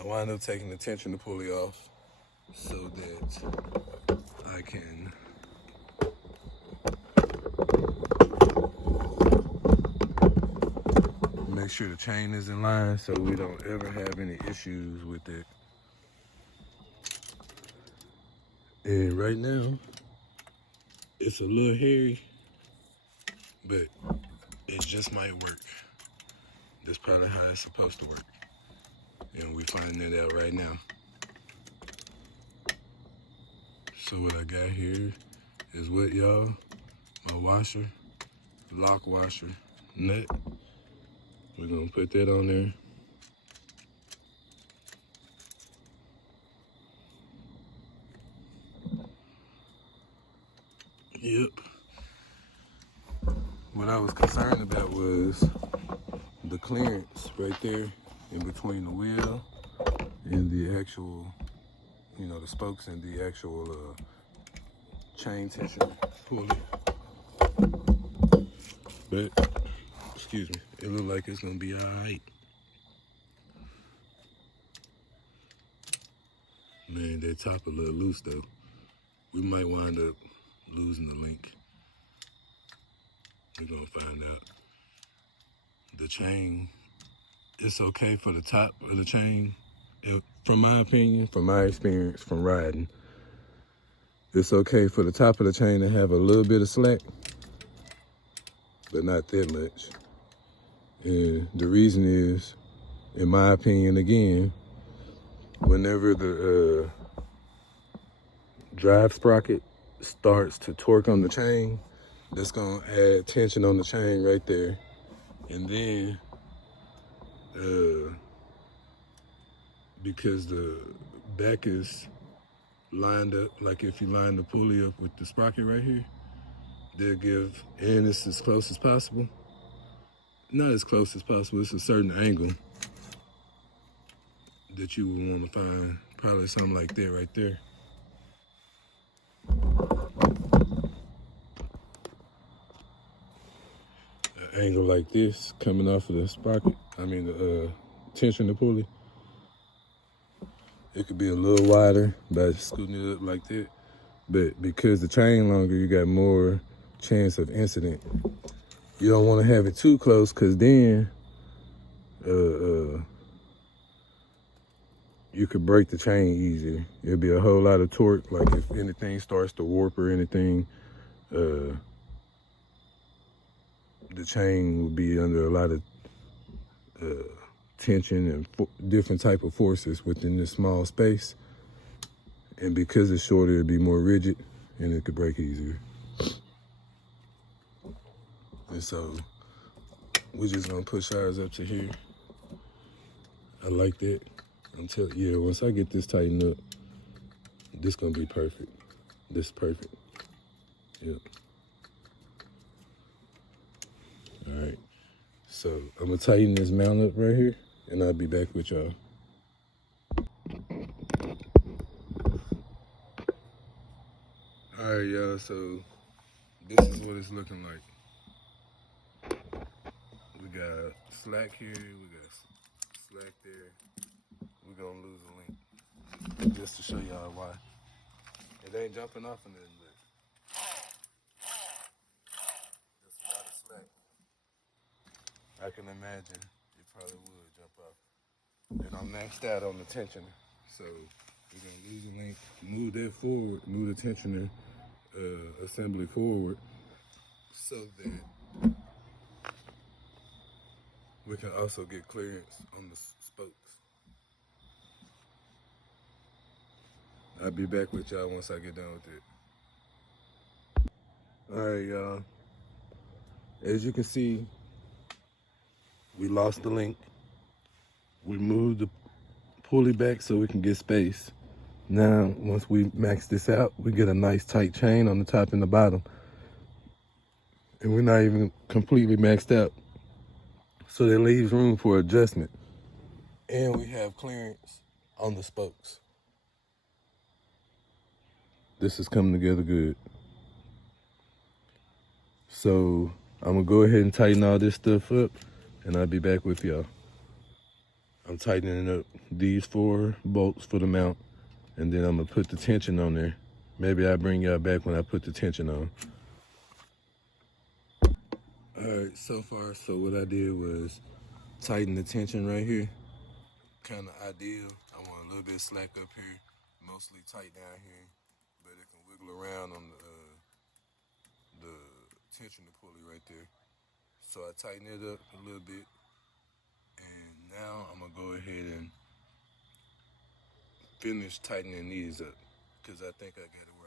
I wound up taking the tensioner pulley off so that I can make sure the chain is in line so we don't ever have any issues with it. And right now, it's a little hairy, but it just might work. That's probably how it's supposed to work. And we finding that out right now. So what I got here is what, y'all? My washer, lock washer, nut. We're gonna put that on there. Yep. What I was concerned about was the clearance right there in between the wheel and the actual, the spokes and the actual chain tension pulley. But, excuse me, it looked like it's gonna be all right. Man, that top a little loose though. We might wind up losing the link. We're gonna find out. The chain, it's okay for the top of the chain. From my opinion, from my experience from riding, it's okay for the top of the chain to have a little bit of slack, but not that much. And the reason is, in my opinion, again, whenever the drive sprocket starts to torque on the chain, that's gonna add tension on the chain right there. And then, because the back is lined up, like if you line the pulley up with the sprocket right here, they'll give, and it's as close as possible. Not as close as possible, it's a certain angle that you would want to find, probably something like that right there. An angle like this coming off of the sprocket, the tensioner pulley. It could be a little wider by scooting it up like that. But because the chain longer, you got more chance of incident. You don't want to have it too close, because then you could break the chain easier. It'll be a whole lot of torque. Like if anything starts to warp or anything, the chain will be under a lot of tension and different type of forces within this small space. And because it's shorter, it'll be more rigid and it could break easier. And so we're just gonna push ours up to here. I like that. I'm telling you, yeah, once I get this tightened up, this gonna be perfect. This is perfect. Yep. All right. So I'm gonna tighten this mount up right here, and I'll be back with y'all. All right, y'all, so this is what it's looking like. We got slack here, we got slack there. We're gonna lose a link. Just to show y'all why. It ain't jumping off of nothing, but there's a lot of slack. I can imagine it probably would jump off. And I'm maxed out on the tensioner, so we're gonna lose a link. Move that forward, move the tensioner assembly forward, so that we can also get clearance on the spokes. I'll be back with y'all once I get done with it. All right, y'all. As you can see, we lost the link. We moved the pulley back so we can get space. Now, once we max this out, we get a nice tight chain on the top and the bottom. And we're not even completely maxed out. So that leaves room for adjustment. And we have clearance on the spokes. This is coming together good. So I'm gonna go ahead and tighten all this stuff up, and I'll be back with y'all. I'm tightening up these 4 bolts for the mount, and then I'm gonna put the tension on there. Maybe I'll bring y'all back when I put the tension on. Alright, so what I did was tighten the tension right here. Kind of ideal. I want a little bit slack up here, mostly tight down here, but it can wiggle around on the tensioner pulley right there. So I tighten it up a little bit, and now I'm gonna go ahead and finish tightening these up, because I think I got it